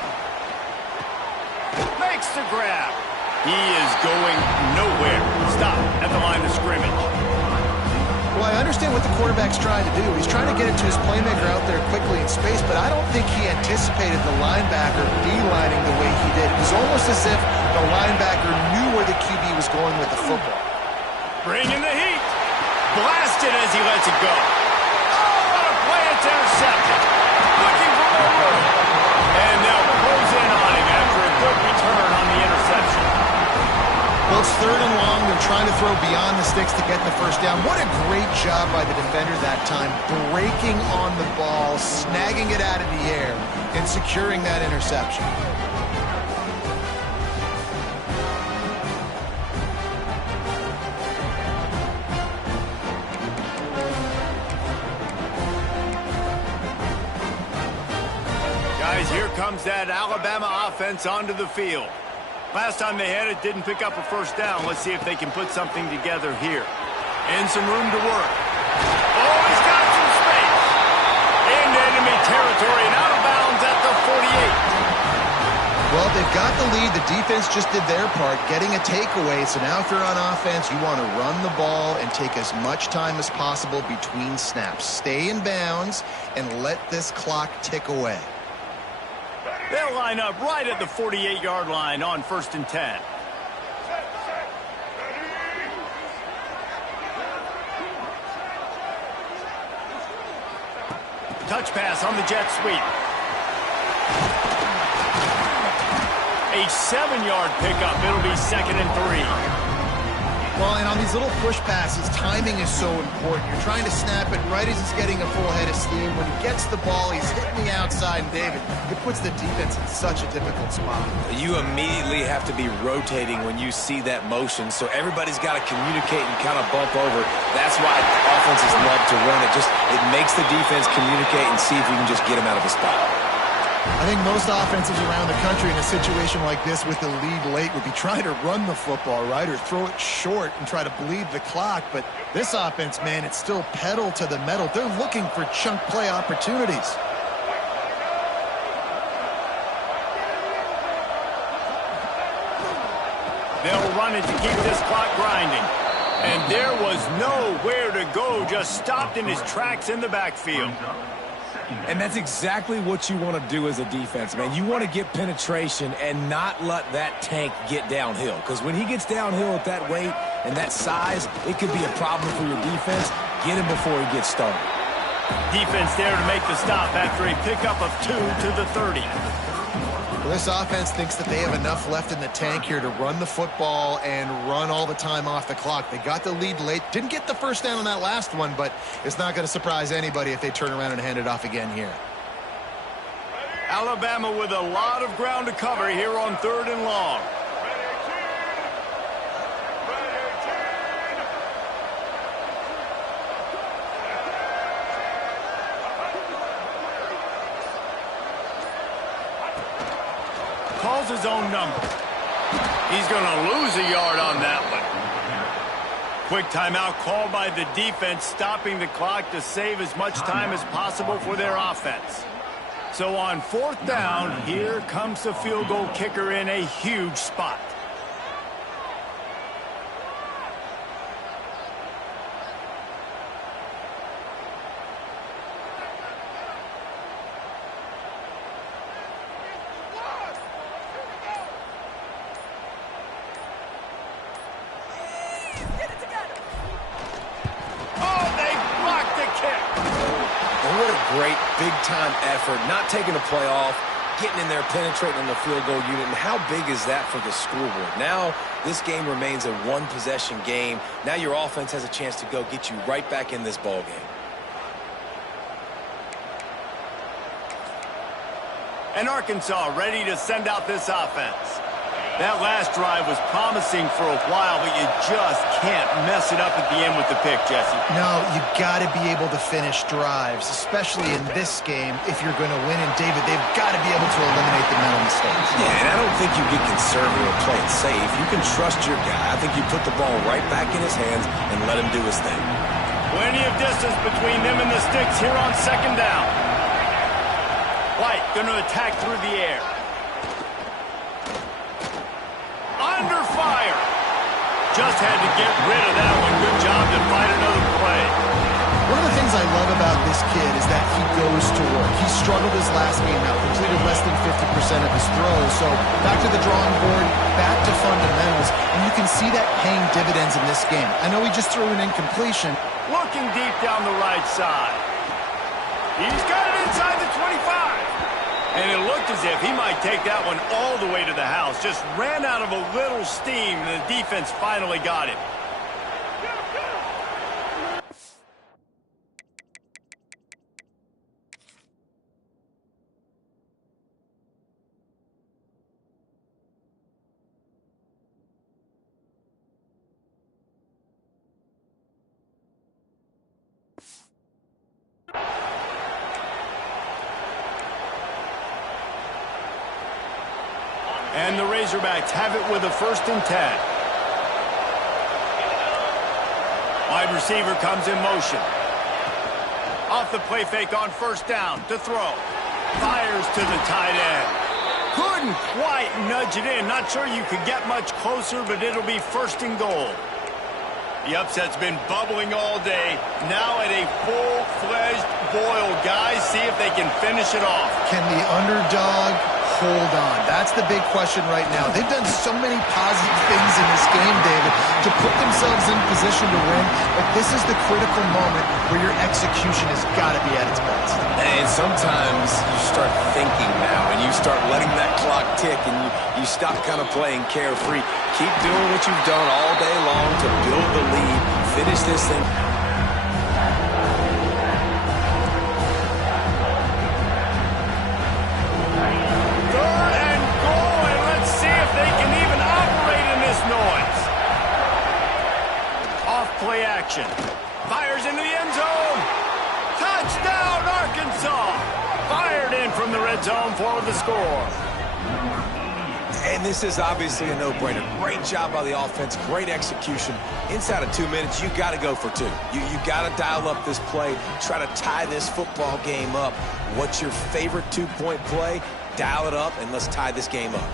Makes the grab. He is going nowhere. Stop at the line of scrimmage. Well, I understand what the quarterback's trying to do. He's trying to get it to his playmaker out there quickly in space, but I don't think he anticipated the linebacker beelining the way he did. It was almost as if the linebacker knew where the QB was going with the football. Bringing the heat. Blasted as he lets it go. Oh, what a play. It's intercepted. Looking for more room. And they'll close in on him after a good return on the interception. Well, it's 3rd and long. They're trying to throw beyond the sticks to get the first down. What a great job by the defender that time, breaking on the ball, snagging it out of the air, and securing that interception. Here comes that Alabama offense onto the field. Last time they had it, didn't pick up a first down. Let's see if they can put something together here. And some room to work. Oh, he's got some space. Into enemy territory and out of bounds at the 48. Well, they've got the lead. The defense just did their part, getting a takeaway. So now if you're on offense, you want to run the ball and take as much time as possible between snaps. Stay in bounds and let this clock tick away. They'll line up right at the 48-yard line on 1st and 10. Touch pass on the jet sweep. A 7-yard pickup. It'll be 2nd and 3. Well, and on these little push passes, timing is so important. You're trying to snap it right as he's getting a full head of steam. When he gets the ball, he's hitting the outside, and David, it puts the defense in such a difficult spot. You immediately have to be rotating when you see that motion, so everybody's got to communicate and kind of bump over. That's why offenses love to run it. It makes the defense communicate and see if you can just get him out of a spot. I think most offenses around the country in a situation like this with the lead late would be trying to run the football, right, or throw it short and try to bleed the clock. But this offense, man, it's still pedal to the metal. They're looking for chunk play opportunities. They'll run it to keep this clock grinding. And there was nowhere to go, just stopped in his tracks in the backfield. And that's exactly what you want to do as a defense, man. You want to get penetration and not let that tank get downhill. Because when he gets downhill at that weight and that size, it could be a problem for your defense. Get him before he gets started. Defense there to make the stop after a pickup of 2 to the 30. Well, this offense thinks that they have enough left in the tank here to run the football and run all the time off the clock. They got the lead late. Didn't get the first down on that last one, but it's not going to surprise anybody if they turn around and hand it off again here. Alabama with a lot of ground to cover here on 3rd and long. Calls his own number. He's going to lose a yard on that one. Quick timeout called by the defense, stopping the clock to save as much time as possible for their offense. So on 4th down, here comes the field goal kicker in a huge spot. great big-time effort, not taking a play off, getting in there, penetrating on the field goal unit. And how big is that for the scoreboard? Now this game remains a one-possession game. Now your offense has a chance to go get you right back in this ball game. And Arkansas ready to send out this offense. That last drive was promising for a while, but you just can't mess it up at the end with the pick, Jesse. No, you got to be able to finish drives, especially in this game if you're going to win. And, David, they've got to be able to eliminate the mental mistakes. Yeah, and I don't think you get conservative or play it safe. You can trust your guy. I think you put the ball right back in his hands and let him do his thing. Plenty of distance between them and the sticks here on second down. White going to attack through the air. Under fire. Just had to get rid of that one. Good job to find another play. One of the things I love about this kid is that he goes to work. He struggled his last game out, completed less than 50% of his throws. So back to the drawing board, back to fundamentals, and you can see that paying dividends in this game. I know he just threw an incompletion. Looking deep down the right side. He's got it inside the 25. And it looked as if he might take that one all the way to the house. Just ran out of a little steam, and the defense finally got him. And the Razorbacks have it with a 1st and 10. Wide receiver comes in motion. Off the play fake on 1st down to throw. Fires to the tight end. Couldn't quite nudge it in. Not sure you could get much closer, but it'll be 1st and goal. The upset's been bubbling all day. Now at a full-fledged boil. Guys, see if they can finish it off. Can the underdog hold on? That's the big question right now. They've done so many positive things in this game, David, to put themselves in position to win, but this is the critical moment where your execution has got to be at its best. And sometimes you start thinking now, and you start letting that clock tick, and you stop kind of playing carefree. Keep doing what you've done all day long to build the lead, finish this thing. Play action. Fires into the end zone. Touchdown, Arkansas. Fired in from the red zone for the score. And this is obviously a no-brainer. Great job by the offense. Great execution. Inside of 2 minutes, you got to go for 2. You got to dial up this play. Try to tie this football game up. What's your favorite 2-point play? Dial it up, and let's tie this game up.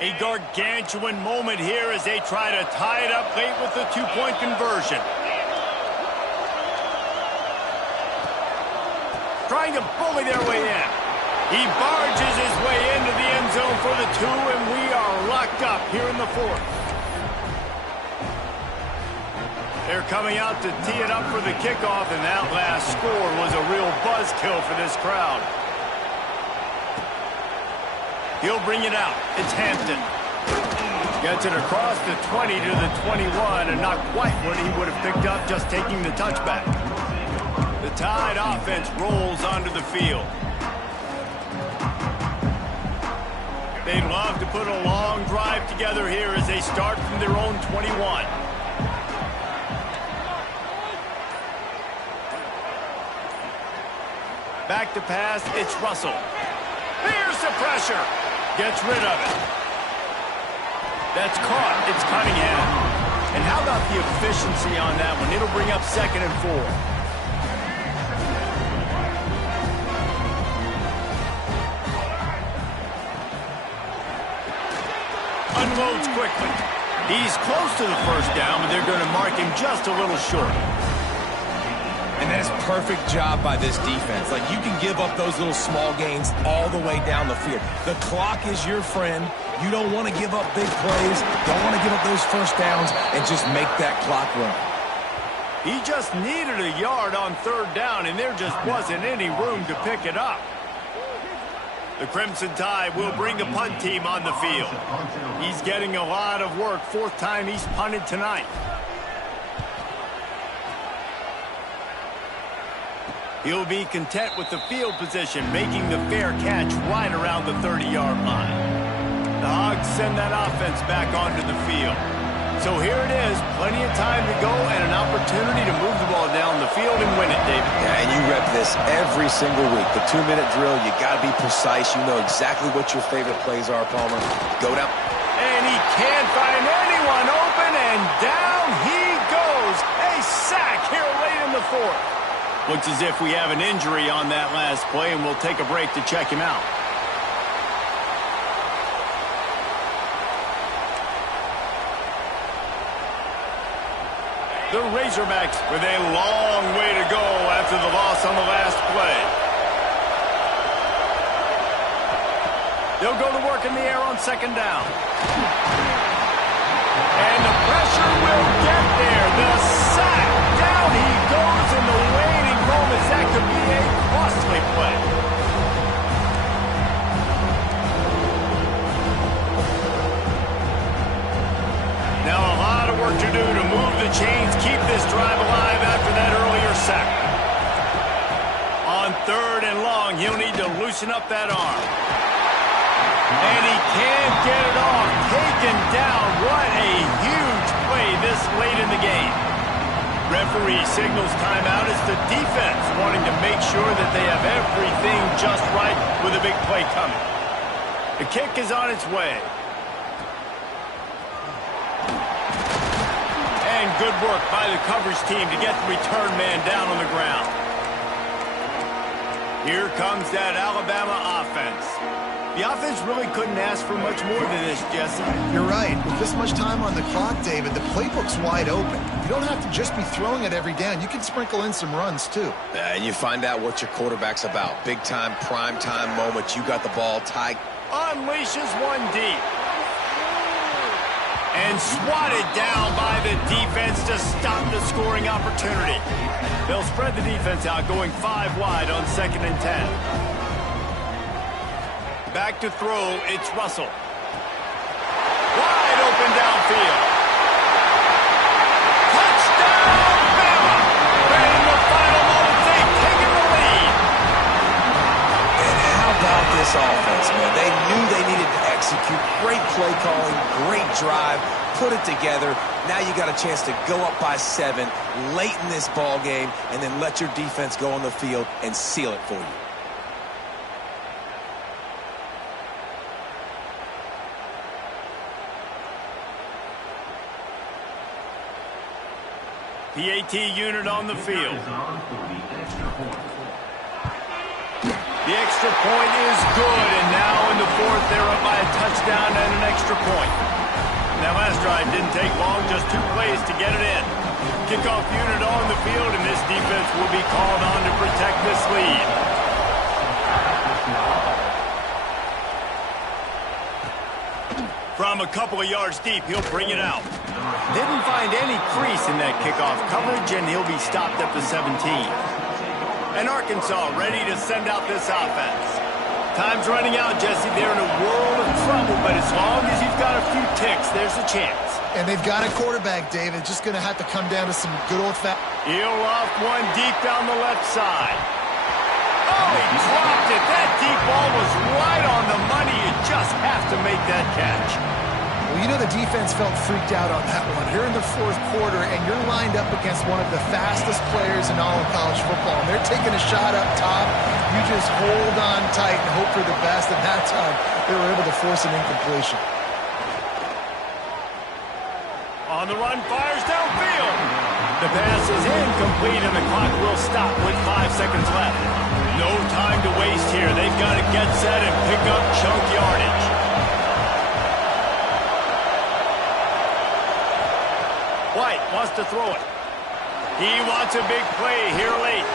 A gargantuan moment here as they try to tie it up late with the 2-point conversion. Trying to bully their way in. He barges his way into the end zone for the 2, and we are locked up here in the 4th. They're coming out to tee it up for the kickoff, and that last score was a real buzzkill for this crowd. He'll bring it out. It's Hampton. Gets it across the 20 to the 21, and not quite what he would have picked up just taking the touchback. The Tide offense rolls onto the field. They'd love to put a long drive together here as they start from their own 21. Back to pass, it's Russell. Here's the pressure. Gets rid of it. That's caught. It's Cunningham. And how about the efficiency on that one? It'll bring up 2nd and 4. Unloads quickly. He's close to the 1st down, but they're going to mark him just a little short. And That is perfect job by this defense. Like, you can give up those little small gains all the way down the field. The clock is your friend. You don't want to give up big plays. Don't want to give up those first downs and just make that clock run. He just needed a yard on third down, and there just wasn't any room to pick it up. The Crimson Tide will bring the punt team on the field. He's getting a lot of work. Fourth time he's punted tonight. He'll be content with the field position, making the fair catch right around the 30-yard line. The Hogs send that offense back onto the field. So here it is, plenty of time to go and an opportunity to move the ball down the field and win it, David. Yeah, and you rep this every single week. The 2-minute drill, you got to be precise. You know exactly what your favorite plays are, Palmer. Go down. And he can't find anyone open, and down he goes. A sack here late in the fourth. Looks as if we have an injury on that last play, and we'll take a break to check him out. The Razorbacks with a long way to go after the loss on the last play. They'll go to work in the air on second down. And the pressure will get there. The sack. Down he goes in the waiting moments. That could be a costly play. Now a lot of work to do to move the chains, keep this drive alive after that earlier sack. On third and long, he'll need to loosen up that arm. And he can't get it off. Taken down. What a huge play this late in the game. Referee signals timeout as the defense wanting to make sure that they have everything just right with a big play coming. The kick is on its way. And good work by the coverage team to get the return man down on the ground. Here comes that Alabama offense. The offense really couldn't ask for much more than this, Jesse. You're right. With this much time on the clock, David, the playbook's wide open. You don't have to just be throwing it every down. You can sprinkle in some runs, too. And you find out what your quarterback's about. Big time, prime time moment. You got the ball tight. Unleashes one deep. And swatted down by the defense to stop the scoring opportunity. They'll spread the defense out, going 5 wide on 2nd and 10. Back to throw, it's Russell. Wide open downfield. Touchdown, Bama! And in the final moments, they've taken the lead. And how about this offense, man? They knew they needed to execute. Great play calling, great drive, put it together. Now you got a chance to go up by 7 late in this ball game and then let your defense go on the field and seal it for you. PAT unit on the field. The extra point is good, and now in the fourth, they're up by a touchdown and an extra point. That last drive didn't take long, just 2 plays to get it in. Kickoff unit on the field, and this defense will be called on to protect this lead. From a couple of yards deep, he'll bring it out. Didn't find any crease in that kickoff coverage, and he'll be stopped at the 17. And Arkansas ready to send out this offense. Time's running out, Jesse. They're in a world of trouble, but as long as you've got a few ticks, there's a chance. And they've got a quarterback, David. Just going to have to come down to some good old-fashioned... He'll off one deep down the left side. Oh, he dropped it. That deep ball was right on the money. You just have to make that catch. Well, you know the defense felt freaked out on that one. You're in the fourth quarter, and you're lined up against one of the fastest players in all of college football. And they're taking a shot up top. You just hold on tight and hope for the best. And that time, they were able to force an incompletion. On the run, fires downfield. The pass is incomplete, and the clock will stop with 5 seconds left. No time to waste here. They've got to get set and pick up chunk yardage. White wants to throw it. He wants a big play here late.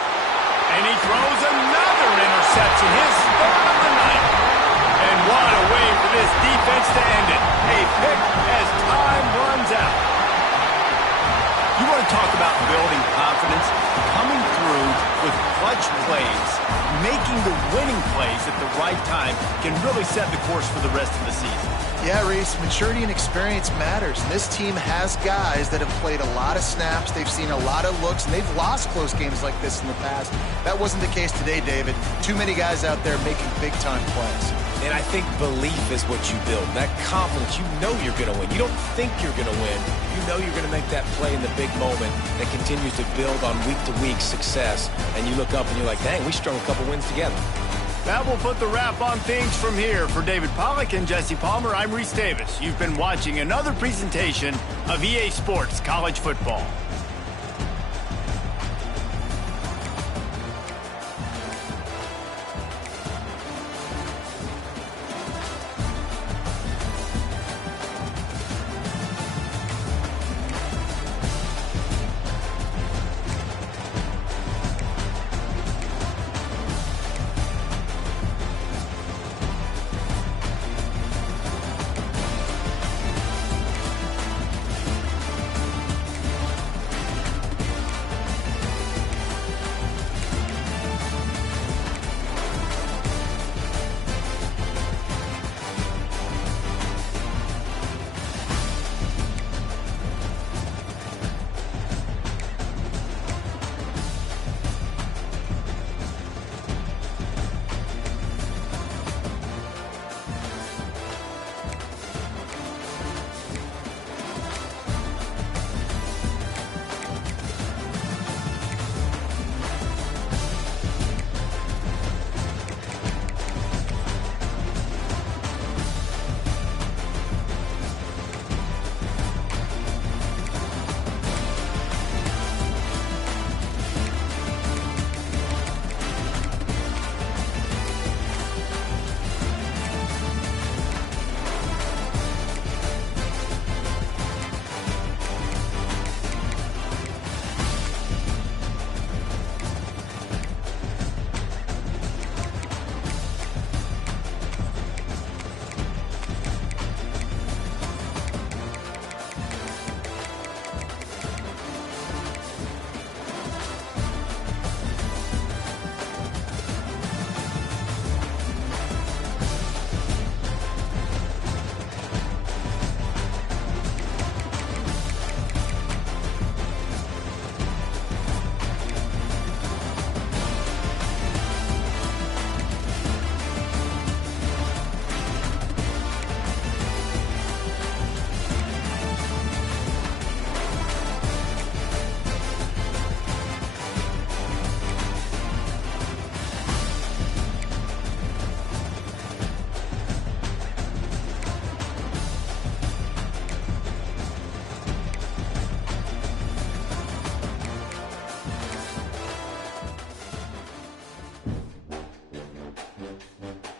And he throws another interception, his third of the night. And what a way for this defense to end it. A pick as time runs out. You want to talk about building confidence? Coming through with clutch plays, making the winning plays at the right time can really set the course for the rest of the season. Yeah, Reese, maturity and experience matters. And this team has guys that have played a lot of snaps. They've seen a lot of looks, and they've lost close games like this in the past. That wasn't the case today, David. Too many guys out there making big-time plays. And I think belief is what you build. That confidence, you know you're going to win. You don't think you're going to win. You know you're going to make that play in the big moment that continues to build on week-to-week success. And you look up and you're like, dang, we strung a couple wins together. That will put the wrap on things from here. For David Pollack and Jesse Palmer, I'm Reese Davis. You've been watching another presentation of EA Sports College Football.